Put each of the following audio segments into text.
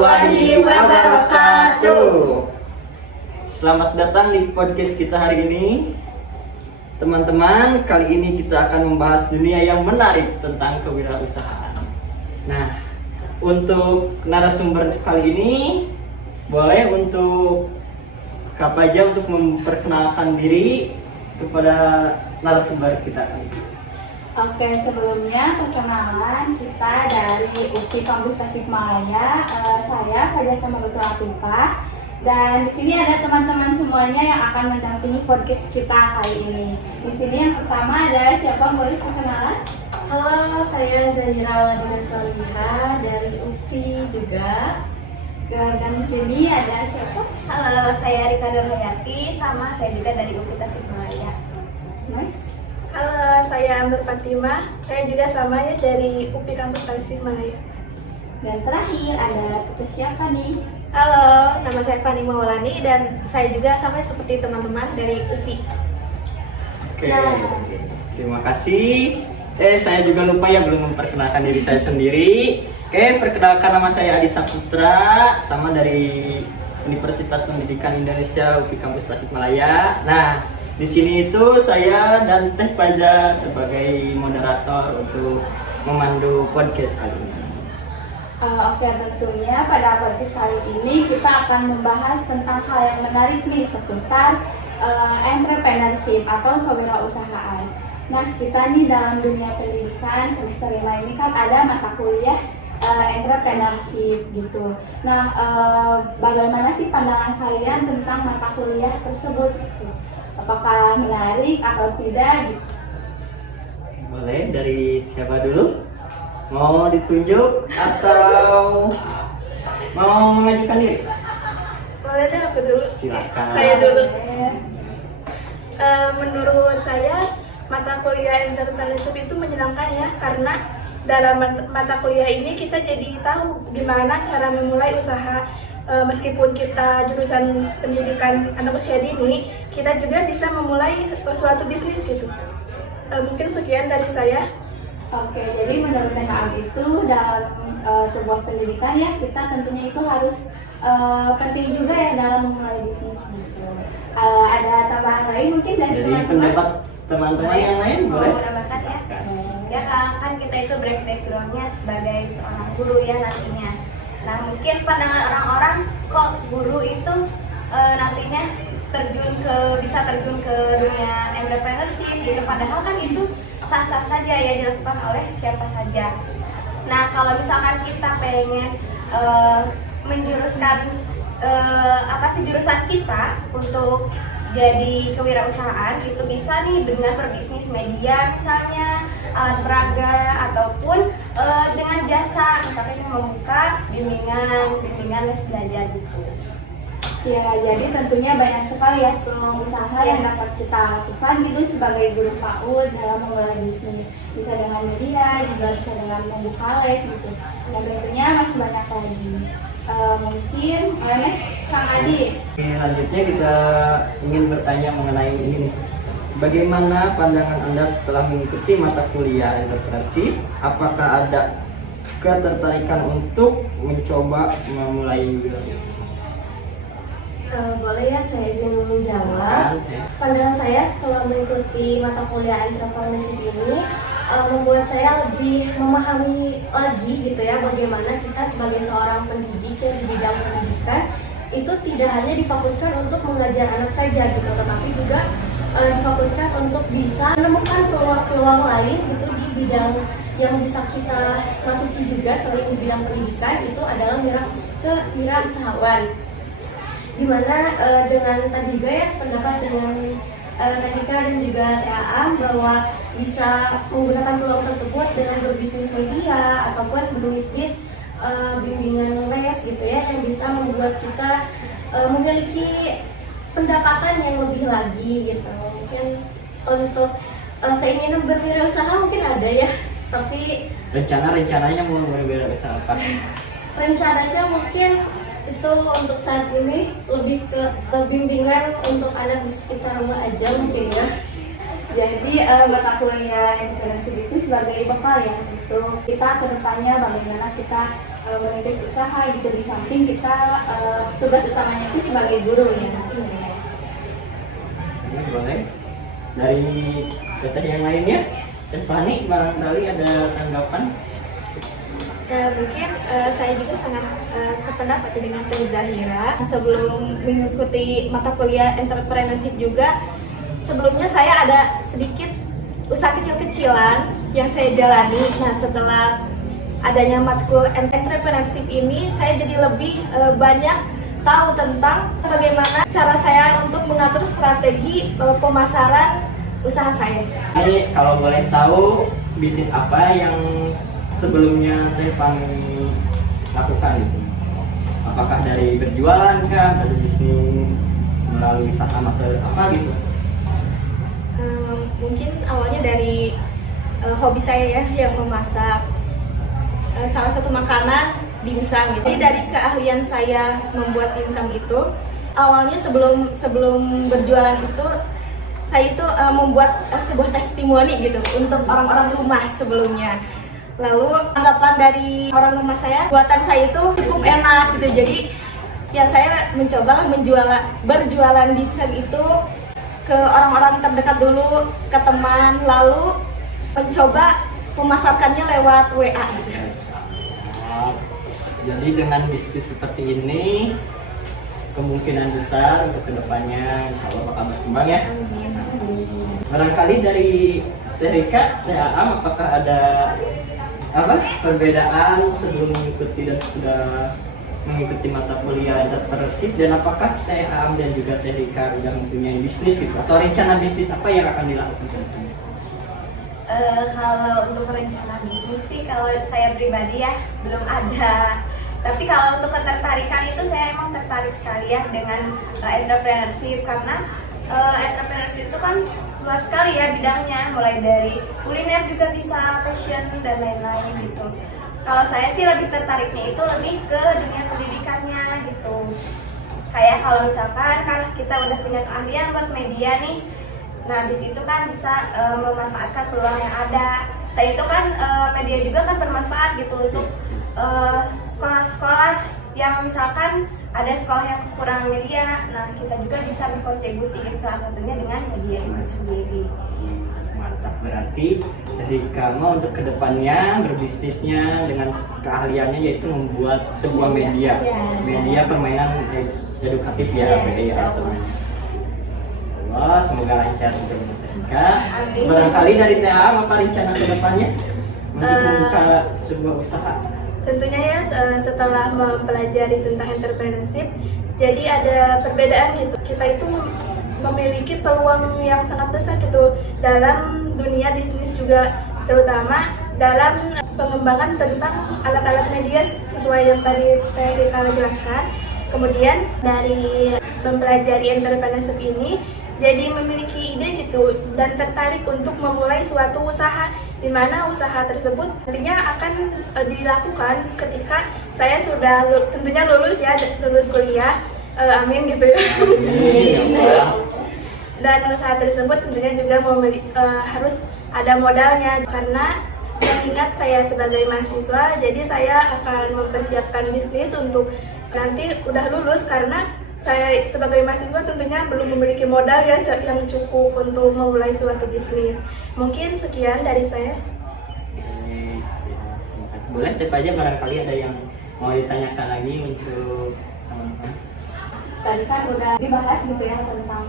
warahmatullahi wabarakatuh. Selamat datang di podcast kita hari ini. Teman-teman, kali ini kita akan membahas dunia yang menarik tentang kewirausahaan. Nah, untuk narasumber kali ini, boleh untuk Kak Paja untuk memperkenalkan diri kepada narasumber kita kali ini. Oke, sebelumnya perkenalan kita dari UPI Kampus Tasikmalaya. Saya Fajar Samalutul Afifah, dan di sini ada teman-teman semuanya yang akan mendampingi podcast kita kali ini. Di sini yang pertama adalah siapa, boleh perkenalan? Halo, saya Zahira Wadina Solihah dari UPI juga. Dan di sini ada siapa? Halo, saya Rika Nurhayati, sama saya juga dari UPI Tasikmalaya. Nice. Halo, saya Amber Fatimah. Saya juga sama ya dari UPI Kampus Tasikmalaya. Dan terakhir ada kita siapa nih? Halo, nama saya Fani Maulani dan saya juga sama seperti teman-teman dari UPI. Oke, terima kasih. Saya juga lupa ya belum memperkenalkan diri saya sendiri. Oke, perkenalkan, nama saya Adi Saputra, sama dari Universitas Pendidikan Indonesia UPI Kampus Tasikmalaya. Nah, di sini itu saya dan Teh Paja sebagai moderator untuk memandu podcast kali ini. Oke, tentunya pada podcast kali ini kita akan membahas tentang hal yang menarik nih seputar entrepreneurship atau kewirausahaan. Nah, kita nih dalam dunia pendidikan semester 5 ini kan ada mata kuliah entrepreneurship gitu. Nah, bagaimana sih pandangan kalian tentang mata kuliah tersebut? Gitu? Apakah menarik atau tidak? Gitu? Boleh, dari siapa dulu? Mau ditunjuk atau mau mengajukan diri? Boleh deh, aku dulu. Silakan. Saya dulu. Menurut saya, mata kuliah entrepreneurship itu menyenangkan ya, karena dalam mata kuliah ini kita jadi tahu gimana cara memulai usaha. Meskipun kita jurusan pendidikan anak usia dini, kita juga bisa memulai suatu bisnis gitu. Mungkin sekian dari saya. Oke, jadi menurut THM itu dalam sebuah pendidikan ya, kita tentunya itu harus penting juga ya dalam memulai bisnis gitu. Ada tambahan lain mungkin dari Jadi teman-teman? pendapat teman-teman yang lain boleh? Menambahkan ya. Ya kan kita itu backgroundnya sebagai seorang guru ya nantinya. Nah, mungkin pandangan orang-orang kok guru itu nantinya bisa terjun ke dunia entrepreneurship gitu, padahal kan itu sah-sah saja ya dilakukan oleh siapa saja. Nah, kalau misalkan kita pengen menjuruskan jurusan kita untuk jadi kewirausahaan, itu bisa nih dengan berbisnis media misalnya, alat peraga, ataupun dengan jasa, misalnya membuka bimbingan les belajar gitu. Ya, jadi tentunya banyak sekali ya peluang usaha yang dapat kita lakukan gitu sebagai guru PAUD dalam memulai bisnis. Bisa dengan media, juga bisa dengan membuka les gitu. Dan tentunya masih banyak lagi. Mungkin next Kang Adi. Oke, selanjutnya kita ingin bertanya mengenai ini nih. Bagaimana pandangan Anda setelah mengikuti mata kuliah entrepreneurship? Apakah ada ketertarikan untuk mencoba memulai bisnis? Boleh ya, saya izin menjawab. Pandangan saya setelah mengikuti mata kuliah entrepreneurship ini membuat saya lebih memahami lagi gitu ya, bagaimana kita sebagai seorang pendidik yang di bidang pendidikan itu tidak hanya difokuskan untuk mengajar anak saja gitu, tetapi juga difokuskan untuk bisa menemukan peluang-peluang lain gitu di bidang yang bisa kita masuki juga selain di bidang pendidikan, itu adalah wirausahawan. Dimana dengan tadi juga ya pendapat dengan Nadika dan juga TAA bahwa bisa menggunakan peluang tersebut dengan berbisnis media ataupun berbisnis bimbingan les gitu ya, yang bisa membuat kita memiliki pendapatan yang lebih lagi gitu. Mungkin untuk keinginan berwirausaha mungkin ada ya, tapi rencananya mau berwirausaha apa? rencananya mungkin itu untuk saat ini lebih ke bimbingan untuk anak di sekitar rumah aja mungkin ya. Jadi mata kuliah entrepreneurship itu sebagai bekal ya untuk kita ke depannya bagaimana kita merintis usaha gitu, di samping kita tugas utamanya itu sebagai guru ya. Ini boleh dari teteh yang lainnya. Teh Fani, barangkali ada tanggapan? Mungkin saya juga sangat sependapat dengan Teh Zahira. Sebelum mengikuti mata kuliah entrepreneurship juga, sebelumnya saya ada sedikit usaha kecil-kecilan yang saya jalani. Nah, setelah adanya matkul entrepreneurship ini, saya jadi lebih banyak tahu tentang bagaimana cara saya untuk mengatur strategi pemasaran usaha saya. Ini kalau boleh tahu, bisnis apa yang sebelumnya Teh Fani lakukan itu? Apakah dari berjualan kah, dari bisnis melalui saham atau apa gitu? Mungkin awalnya dari hobi saya ya, yang memasak salah satu makanan dimsum gitu. Jadi dari keahlian saya membuat dimsum itu, awalnya sebelum berjualan itu saya itu membuat sebuah testimoni gitu untuk orang-orang rumah sebelumnya. Lalu tanggapan dari orang rumah saya, buatan saya itu cukup enak gitu. Jadi ya saya mencoba berjualan dimsum itu ke orang-orang terdekat dulu, ke teman, lalu mencoba memasarkannya lewat WA gitu. Jadi dengan bisnis seperti ini, kemungkinan besar untuk kedepannya insya Allah bakal berkembang ya. Barangkali dari Teh Rika, Teh Aam, apakah ada perbedaan sebelum mengikuti dan sudah mengikuti mata kuliah entrepreneurship, dan apakah Teh Aam dan juga Teh Rika sudah mempunyai bisnis gitu, atau rencana bisnis apa yang akan dilakukan ke depannya? Kalau untuk rencana bisnis sih, kalau saya pribadi ya belum ada. Tapi kalau untuk ketertarikan itu, saya emang tertarik sekali ya dengan entrepreneurship, karena entrepreneurship itu kan luas sekali ya bidangnya, mulai dari kuliner juga bisa, fashion dan lain-lain gitu. Kalau saya sih lebih tertariknya itu lebih ke dunia pendidikannya gitu. Kayak kalau misalkan kan kita udah punya keahlian buat media nih, nah di situ kan bisa memanfaatkan peluang yang ada. Saya itu kan media juga kan bermanfaat gitu untuk sekolah-sekolah yang misalkan ada sekolah yang kekurangan media, nah kita juga bisa berkontribusi gitu, salah satunya dengan media itu sendiri. Mantap, berarti dari kamu untuk kedepannya berbisnisnya dengan keahliannya yaitu membuat sebuah media, media permainan edukatif ya, media permainan. Allah, semoga lancar untuk mereka. Barangkali dari Teh Aam, apa rencana kedepannya untuk membuka sebuah usaha? Tentunya ya setelah mempelajari tentang entrepreneurship, jadi ada perbedaan gitu. Kita itu memiliki peluang yang sangat besar gitu dalam dunia bisnis juga, terutama dalam pengembangan tentang alat-alat media sesuai yang tadi Rika jelaskan. Kemudian dari mempelajari entrepreneurship ini, jadi memiliki ide gitu dan tertarik untuk memulai suatu usaha, di mana usaha tersebut nantinya akan dilakukan ketika saya sudah tentunya lulus kuliah, amin gitu ya. Dan usaha tersebut tentunya juga harus ada modalnya, karena ingat saya sebagai mahasiswa, jadi saya akan mempersiapkan bisnis untuk nanti udah lulus, karena saya sebagai mahasiswa tentunya belum memiliki modal ya yang cukup untuk memulai suatu bisnis. Mungkin sekian dari saya. Boleh tip aja, barangkali ada yang mau ditanyakan lagi untuk teman-teman. Tadi kan udah dibahas gitu ya tentang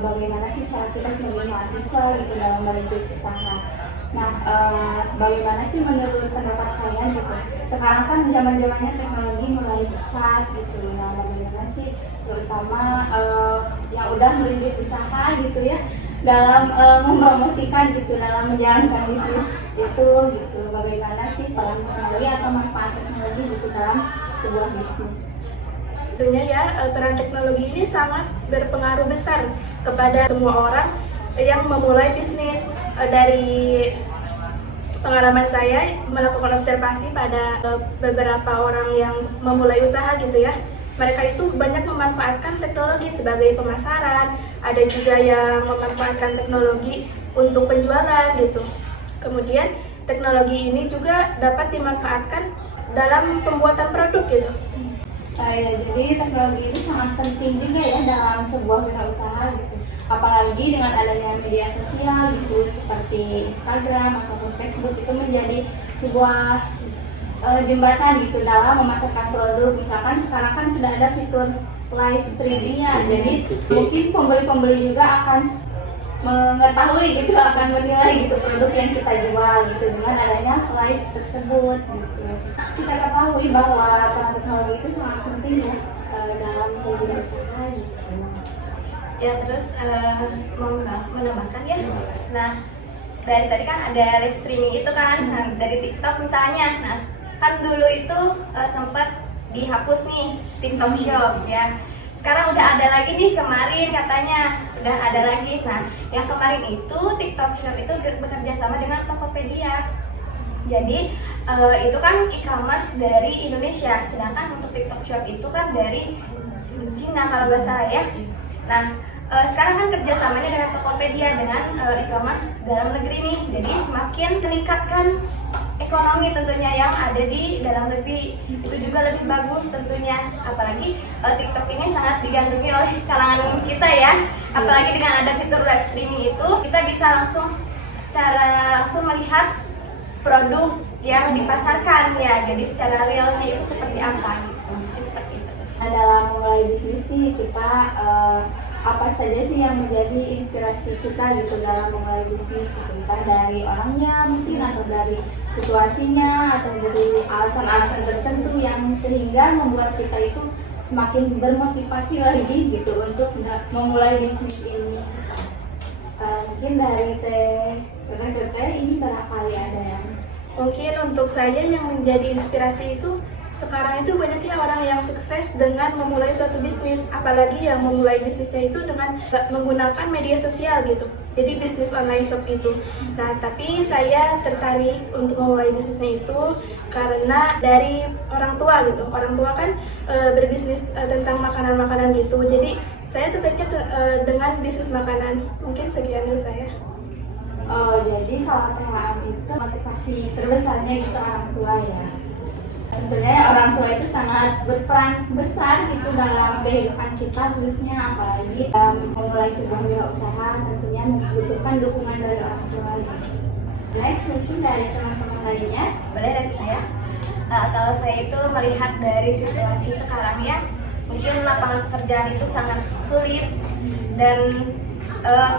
bagaimana sih cara kita sebagai mahasiswa gitu dalam merintis usaha. Nah, bagaimana sih menurut pendapat kalian gitu? Sekarang kan zaman-zamannya teknologi mulai pesat gitu. Nah, bagaimana sih terutama yang udah merintis usaha gitu ya dalam mempromosikan gitu, dalam menjalankan bisnis itu gitu. Bagaimana sih peran teknologi atau manfaat teknologi gitu dalam sebuah bisnis? Tentunya ya, peran teknologi ini sangat berpengaruh besar kepada semua orang yang memulai bisnis. Dari pengalaman saya melakukan observasi pada beberapa orang yang memulai usaha gitu ya, mereka itu banyak memanfaatkan teknologi sebagai pemasaran, ada juga yang memanfaatkan teknologi untuk penjualan gitu. Kemudian teknologi ini juga dapat dimanfaatkan dalam pembuatan produk gitu. Ya, jadi teknologi itu sangat penting juga ya dalam sebuah wirausaha gitu. Apalagi dengan adanya media sosial gitu seperti Instagram ataupun Facebook itu menjadi sebuah jembatan gitu dalam memasarkan produk. Misalkan sekarang kan sudah ada fitur live streamingnya, jadi mungkin pembeli-pembeli juga akan mengetahui gitu, akan menilai gitu produk yang kita jual gitu dengan adanya live tersebut gitu. Kita ketahui bahwa peran teknologi itu sangat penting ya dalam dunia usaha gitu. Ya terus mau menambahkan ya. Nah dari tadi kan ada live streaming itu kan, nah, dari TikTok misalnya. Nah kan dulu itu sempat dihapus nih TikTok Shop ya. Sekarang udah ada lagi nih, kemarin katanya udah ada lagi. Nah yang kemarin itu TikTok Shop itu bekerja sama dengan Tokopedia. Jadi itu kan e-commerce dari Indonesia, sedangkan untuk TikTok Shop itu kan dari Cina kalau nggak salah ya. Nah sekarang kan kerjasamanya dengan Tokopedia dengan e-commerce dalam negeri nih, jadi semakin meningkatkan ekonomi tentunya yang ada di dalam negeri. Itu juga lebih bagus tentunya, apalagi TikTok ini sangat digandrungi oleh kalangan kita ya. Apalagi dengan ada fitur live streaming itu, kita bisa secara langsung melihat produk yang dipasarkan ya, jadi secara realnya itu seperti apa gitu. Mungkin seperti itu. Dalam memulai bisnis nih kita apa saja sih yang menjadi inspirasi kita gitu dalam memulai bisnis gitu, entah dari orangnya mungkin atau dari situasinya atau dari alasan-alasan tertentu yang sehingga membuat kita itu semakin bermotivasi lagi gitu untuk memulai bisnis ini. Mungkin dari Teteh ini barangkali ada yang Mungkin untuk saya yang menjadi inspirasi itu sekarang itu banyaknya orang yang sukses dengan memulai suatu bisnis, apalagi yang memulai bisnisnya itu dengan menggunakan media sosial gitu. Jadi bisnis online shop itu. Nah, tapi saya tertarik untuk memulai bisnisnya itu karena dari orang tua gitu. Orang tua kan berbisnis tentang makanan-makanan gitu. Jadi saya tertariknya dengan bisnis makanan. Mungkin sekian dari saya. Oh, jadi kalau THM itu motivasi terbesarnya itu orang tua ya. Tentunya orang tua itu sangat berperan besar gitu dalam kehidupan kita, khususnya apalagi dalam memulai sebuah wirausaha tentunya membutuhkan dukungan dari orang tua gitu. Next mungkin dari teman-teman lainnya. Boleh dari saya. Kalau saya itu melihat dari situasi sekarang ya, mungkin lapangan pekerjaan itu sangat sulit dan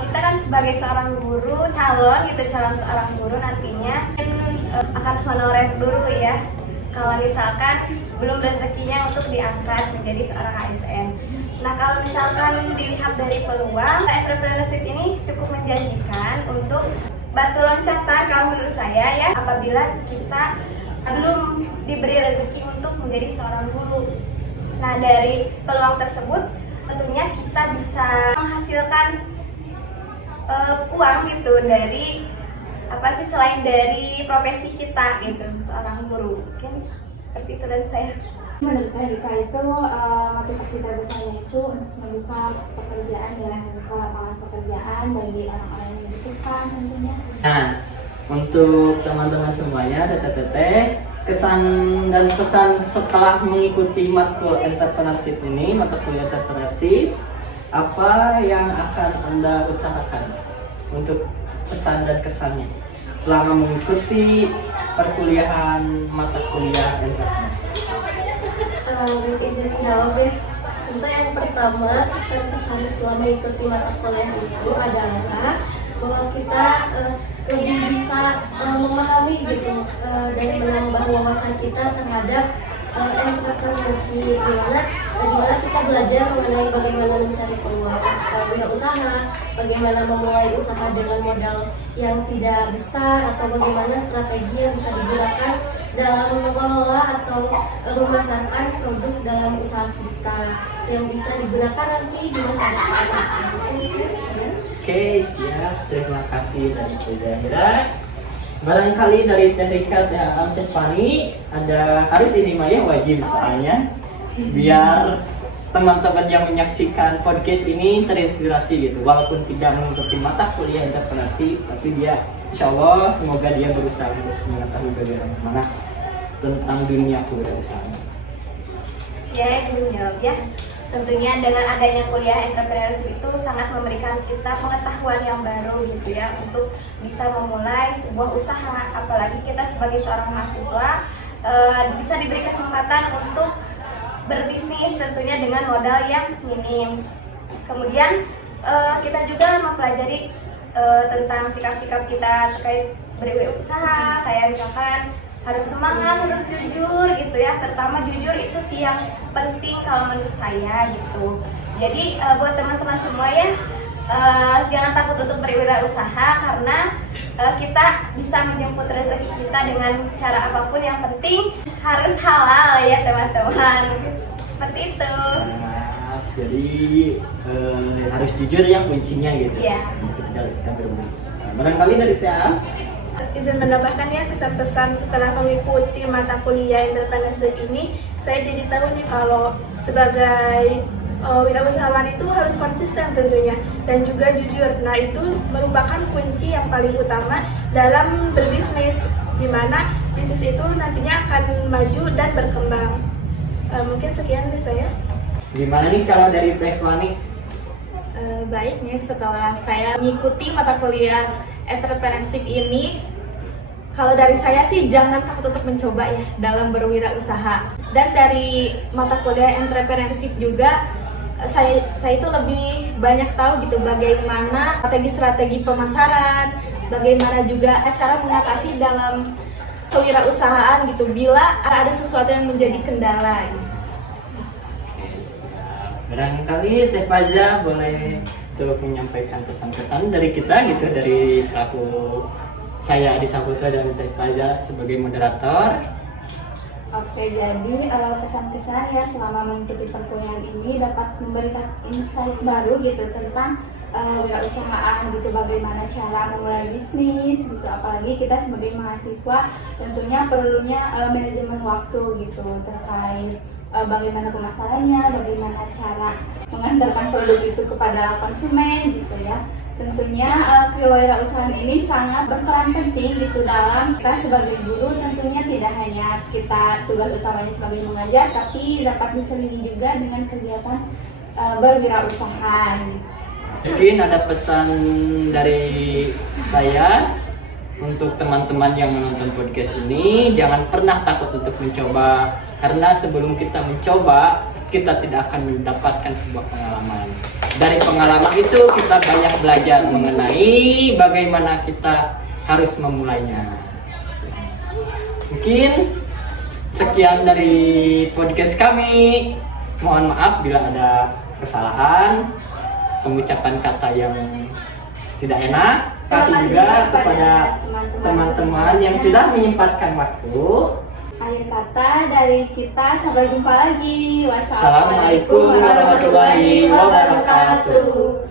kita kan sebagai seorang guru, calon seorang guru nantinya akan honorer dulu ya. Kalau misalkan belum rezekinya untuk diangkat menjadi seorang ASN. Nah kalau misalkan dilihat dari peluang, entrepreneurship ini cukup menjanjikan untuk batu loncatan kalau menurut saya ya, apabila kita belum diberi rezeki untuk menjadi seorang guru. Nah dari peluang tersebut tentunya kita bisa menghasilkan uang gitu dari apa sih selain dari profesi kita gitu, seorang guru. Mungkin seperti itu dari saya. Menurut Erika itu motivasi terbesarnya itu untuk membuka pekerjaan ya, membuka lapangan pekerjaan bagi orang-orang yang membutuhkan tentunya. Nah, untuk teman-teman semuanya, teteh-teteh, kesan dan pesan setelah mengikuti matkul entrepreneurship ini, mata kuliah entrepreneurship, apa yang akan Anda utarakan untuk pesan dan kesannya selama mengikuti perkuliahan mata kuliah entrepreneurship? Izin jawab ya. Untuk yang pertama, kesan-kesan selama mengikuti mata kuliah itu adalah bahwa kita lebih bisa memahami gitu dan menambah wawasan kita terhadap entrepreneurship, dimana kita belajar mengenai bagaimana mencari peluang wirausaha, bagaimana memulai usaha dengan modal yang tidak besar, atau bagaimana strategi yang bisa digunakan dalam mengelola atau memasarkan produk dalam usaha kita yang bisa digunakan nanti di masa depan. Oke, siap. Terima kasih dari Teh Zahira. Barangkali dari Teh Rika, Teh Aam, Teh Fani harus ini Maya wajib soalnya biar teman-teman yang menyaksikan podcast ini terinspirasi gitu, walaupun tidak mengikuti mata kuliah entrepreneurship, tapi dia insya Allah semoga dia berusaha untuk mengetahui bagaimana tentang dunia kewirausahaan? Ya, izin jawab ya. Tentunya dengan adanya kuliah entrepreneurship itu sangat memberikan kita pengetahuan yang baru gitu ya untuk bisa memulai sebuah usaha. Apalagi kita sebagai seorang mahasiswa bisa diberi kesempatan untuk berbisnis tentunya dengan modal yang minim. Kemudian kita juga mempelajari tentang sikap-sikap kita terkait berwirausaha, kayak misalkan harus semangat, harus jujur gitu ya. Terutama jujur itu sih yang penting kalau menurut saya gitu. Jadi buat teman-teman semua ya, jangan takut untuk berwirausaha karena kita bisa menjemput rezeki kita dengan cara apapun. Yang penting harus halal ya teman-teman. Seperti itu. Jadi harus jujur yang kuncinya gitu. Iya. Kita berwirausaha. Barangkali dari TA. Izin menambahkan ya pesan-pesan setelah mengikuti mata kuliah entrepreneurship ini, saya jadi tahu nih kalau sebagai wirausahawan itu harus konsisten tentunya dan juga jujur. Nah, itu merupakan kunci yang paling utama dalam berbisnis, di mana bisnis itu nantinya akan maju dan berkembang. Mungkin sekian dari saya. Gimana nih kalau dari Teh Wani? Baik nih, setelah saya mengikuti mata kuliah entrepreneurship ini, kalau dari saya sih jangan takut untuk mencoba ya dalam berwirausaha. Dan dari mata kuliah entrepreneurship juga saya itu lebih banyak tahu gitu bagaimana strategi pemasaran, bagaimana juga cara mengatasi dalam kewirausahaan gitu bila ada sesuatu yang menjadi kendala gitu. Barangkali Teh Faza boleh untuk menyampaikan pesan-pesan dari kita gitu, dari selaku saya Adi Saputra dan Teh Faza sebagai moderator. Oke, jadi pesan-pesan ya selama mengikuti perkuliahan ini dapat memberikan insight baru gitu tentang wirausahaan gitu, bagaimana cara memulai bisnis gitu. Apalagi kita sebagai mahasiswa tentunya perlunya manajemen waktu gitu terkait bagaimana pemasarannya, bagaimana cara mengantarkan produk itu kepada konsumen gitu ya. Tentunya kewirausahaan ini sangat berperan penting gitu dalam kita sebagai guru. Tentunya tidak hanya kita tugas utamanya sebagai mengajar, tapi dapat diselingi juga dengan kegiatan berwirausaha. Mungkin ada pesan dari saya untuk teman-teman yang menonton podcast ini, jangan pernah takut untuk mencoba, karena sebelum kita mencoba kita tidak akan mendapatkan sebuah pengalaman. Dari pengalaman itu kita banyak belajar mengenai bagaimana kita harus memulainya. Mungkin sekian dari podcast kami. Mohon maaf bila ada kesalahan, pengucapan kata yang tidak enak. Kasih juga kepada teman-teman yang sudah menyempatkan waktu. Akhir kata dari kita, sampai jumpa lagi. Wassalamualaikum warahmatullahi wabarakatuh.